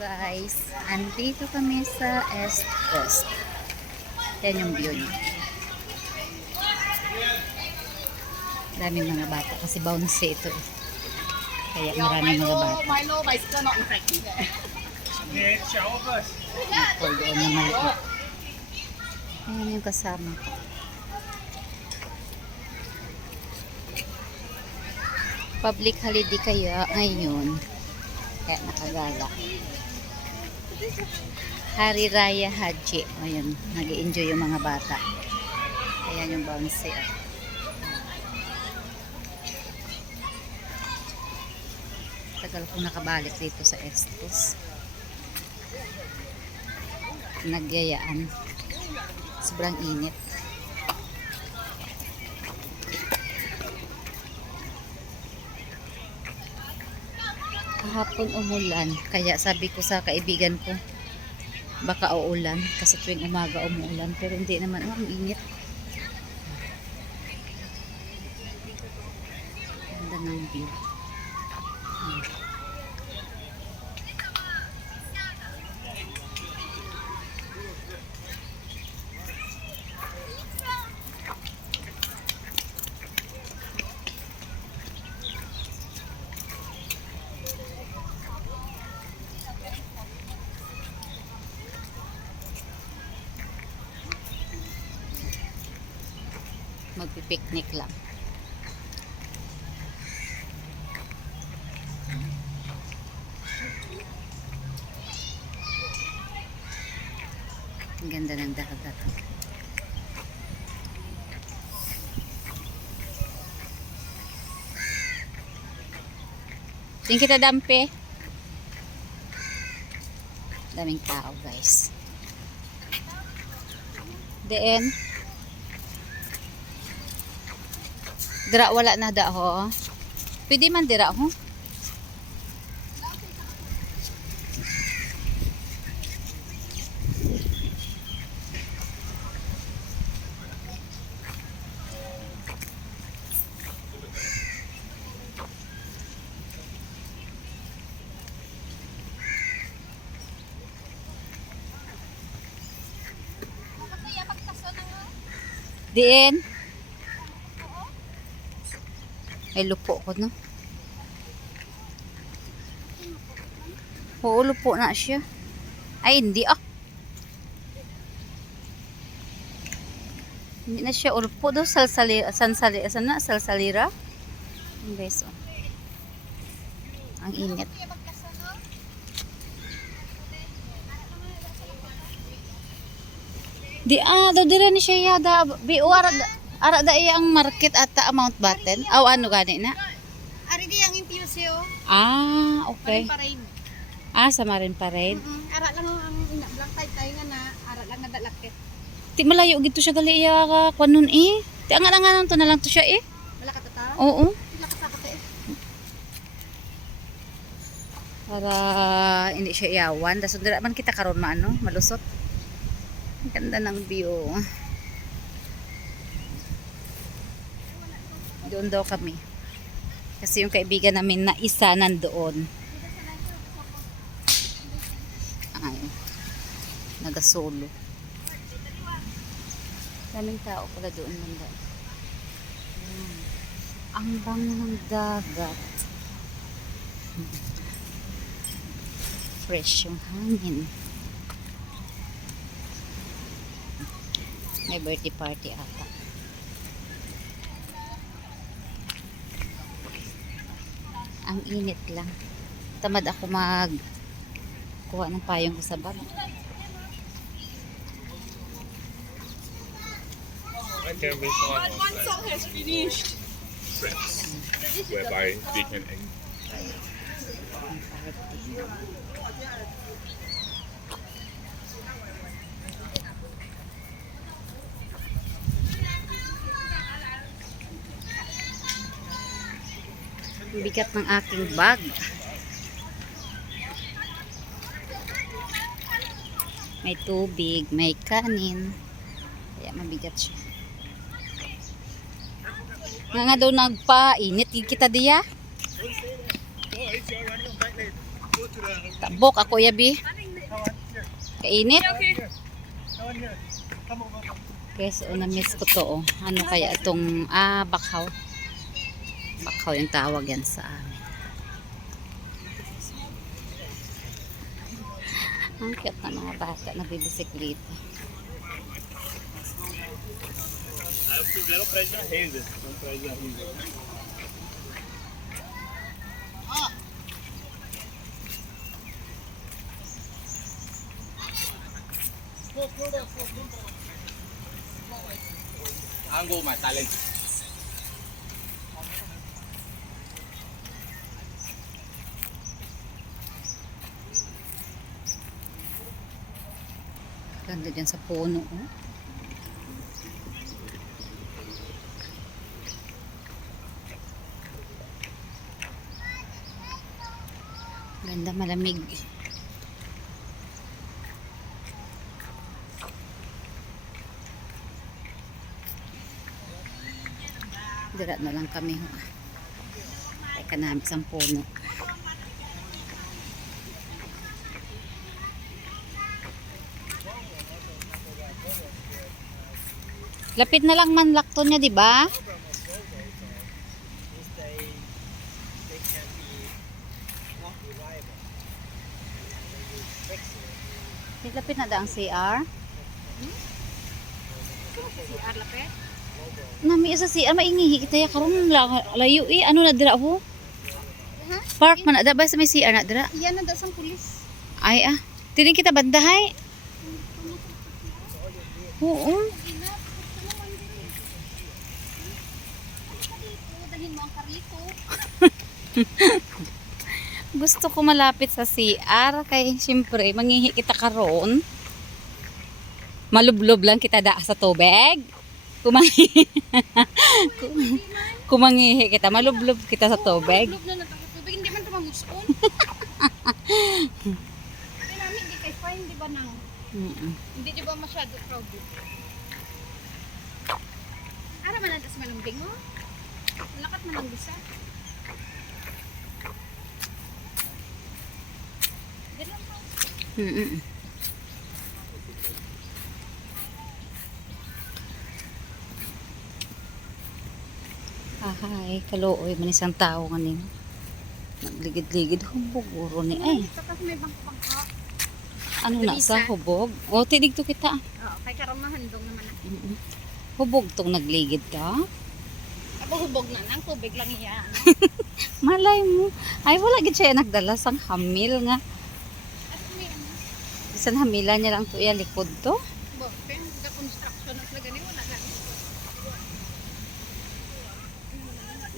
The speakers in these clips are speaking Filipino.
Guys, andito kami sa East Coast. Yan yung view niya. Daming mga bata kasi bouncy ito. Kaya maraming mga bata. Milo bicycle not effective. Nagpol doon na maliit. Ayan yung kasama ko. Public holiday kaya ngayon. Kaya nakagala. Hari Raya Haji. Ayun, nag-i-enjoy yung mga bata. Ayan yung bouncy. Tagal kong nakabalik dito sa Estos. Nagyayaan. Sobrang init. Kahapon umulan, kaya sabi ko sa kaibigan ko baka uulan kasi tuwing umaga umuulan, pero hindi naman. Ang init. Ganda ng view. Magpipiknik lang. Ang ganda ng dagat. Tingin kita dampe. Daming tao guys. Then dira wala na da ho. Pwede man dira ho. Diin. Ay lupo ko no. Oo, lupo na siya. Ay hindi Hindi na siya ulpo do, salsalira. Guys, oh. Ang init. Daw dire ni siya yada bi ara da iya ang market ata Mount Batten. Aw ano gani na? Ari di ang impyusyo. Okay. Parade. Sa Marine Parade. Ara lang ang black tie tayo nga na ara lang nadalakit. Ti malayo gito siya gali iya ka kunon Ti nga nga to na lang to siya Wala ka tata? Oo. Wala ka tata Para hindi siya iyawan. Daso dira man kita karon maano, malusot. Ang ganda ng view. Doon daw kami. Kasi yung kaibigan namin na isa nandoon. Ay, nagasolo. Daming tao pala doon banda. Ang bango ng dagat. Fresh yung hangin. May birthday party ata. Ang init lang. Tamad ako kuha ng payong ko sa bag. One song has finished. Friends, whereby we can Bigat ng aking bag. May tubig, may kanin. Kaya mabigat siya. Nga daw nagpa-init kita diya. Tabok ako yabi. Kainit. Okay, so na-miss ko to. Oh. Ano kaya itong, bakhaw. Bakhaw yung tawag yan sa amin. Ang cute na mga bata na bibisikleta. Fizeram pra ir na renda. Não pra ir na renda. Angle my talent. Ganda dyan sa puno. Oh. Ganda, malamig. Dira na lang kami. Teka namin sa puno. Lapit na lang man lakto niya, di ba? Lapit na da ang CR. CR lapit. Nami sa CR maingihi kita ya karon layo ano na dira ho? Park man na da ba sa may CR na dira? Iyan na dasang pulis. Ay tining kita bandahay. Oo. Dahin mo ang karito. Gusto ko malapit sa CR kay siyempre mangihi kita karon. Malublob lang kita da sa tubig. Kumangihi. Kumangihi kita, malublob kita sa tubig. Loob na tubig, hindi man ito mamuspon. Kaya namin, hindi kay fine, di ba nang? Hindi di ba masyado crowded? Ara man natas malambing mo? Malakat man ang bisa. Ganun po. Ay, kaluoy man isang tao kanin. Nagligid-ligid hubog uro ni ay. Tapos may bangka. Ano na sa hubog? O tinig to kita. Oo, kay karamahandong naman na. Hubog tong nagligid ka. Ako hubog na nang tubig lang iya. Malay mo. Ay wala gid siya nagdala sang hamil nga. At may ano, Bisan hamila niya lang to iya likod to. bo, kaya the construction at lagani wala lang.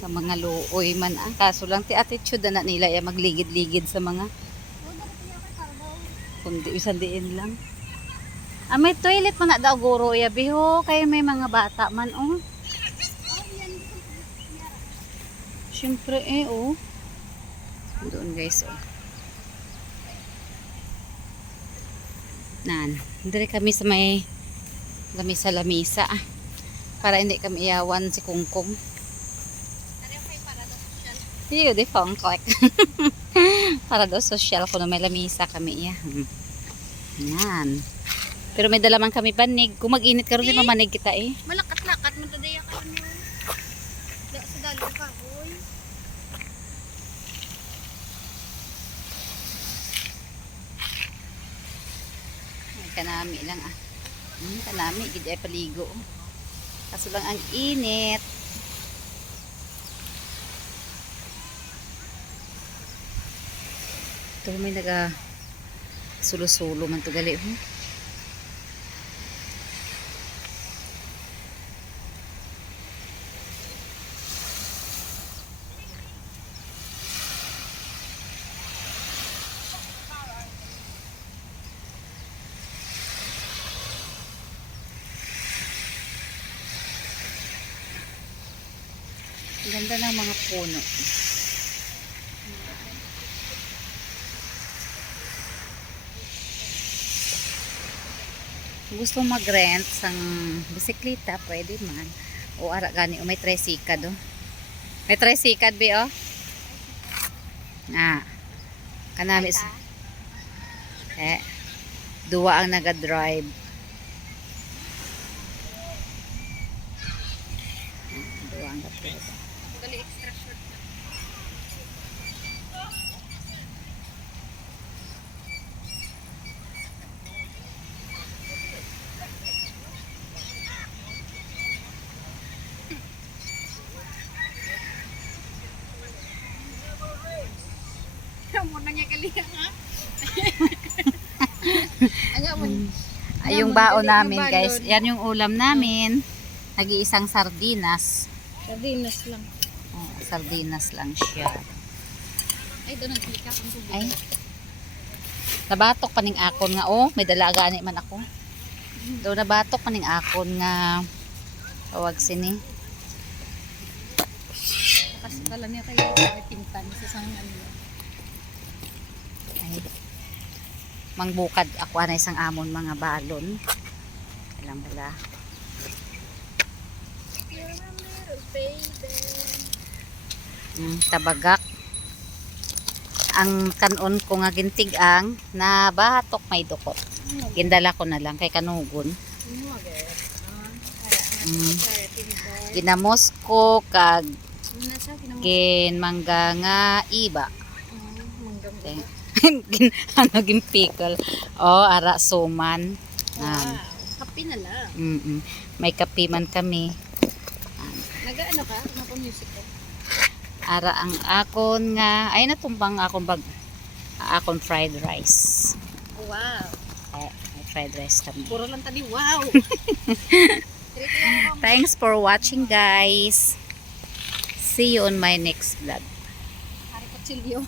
Ka mga luoy man kaso lang ti attitude na nila ya magligid-ligid sa mga kundi isang diin lang. May toilet man na daw guro ya biho kay may mga bata man oh. Siyempre oh. Doon guys oh. Nan, dire kami sa may lamisa para hindi kami iyawan si Kungkong. Iyo, di phone click. Para daw social ko na may lamisa kami iya. Yan. Pero may dalaman kami panig. Kung mag-init ka rin, di mamanig kita eh. Malakat-lakat mo tadaya ka ano. Sa dalo ka, boy. Ay, kanami lang kanami, gid ay paligo. Kaso lang ang init. Ito may naga sulo-sulo man to gali. Ganda ng mga puno. Gusto mag-rent sang bisikleta, pwede man. O ara gani, o may tricycle do. May tricycle be oh. Kanami duwa ang naga-drive. Duwa ang naga-drive. Dali extra short na. Mo na niya kaliya ha. Aga mo. Ay, yung baon namin, guys. Yan yung ulam namin. Nag-iisang sardinas. Sardinas lang. Oh, sardinas lang siya. Ay, doon nag-click up ang tubig. Ay. Nabatok paning akon nga. Oh, may dala gani man ako. Doon nabatok paning akon nga. Tawag sini. Kasi pala niya kayo ay pintan sa isang ano. Ay. Mangbukad ako na isang amon mga balon. Alam bala. Tabagak. Ang kanon ko nga gintigang na batok may dukot. Gindala ko na lang kay kanugon. Ginamos ko kag mangga nga iba. Okay. Ano pickle. Oh, ara suman. Kape na lang. May kape man kami. Nag-ano ka? Ano po music ko? Ara ang akon nga ay natumbang akong akon fried rice. Wow. May fried rice kami. Puro lang tadi wow. Thanks for watching, guys. See you on my next vlog. Hari Kutsilyo.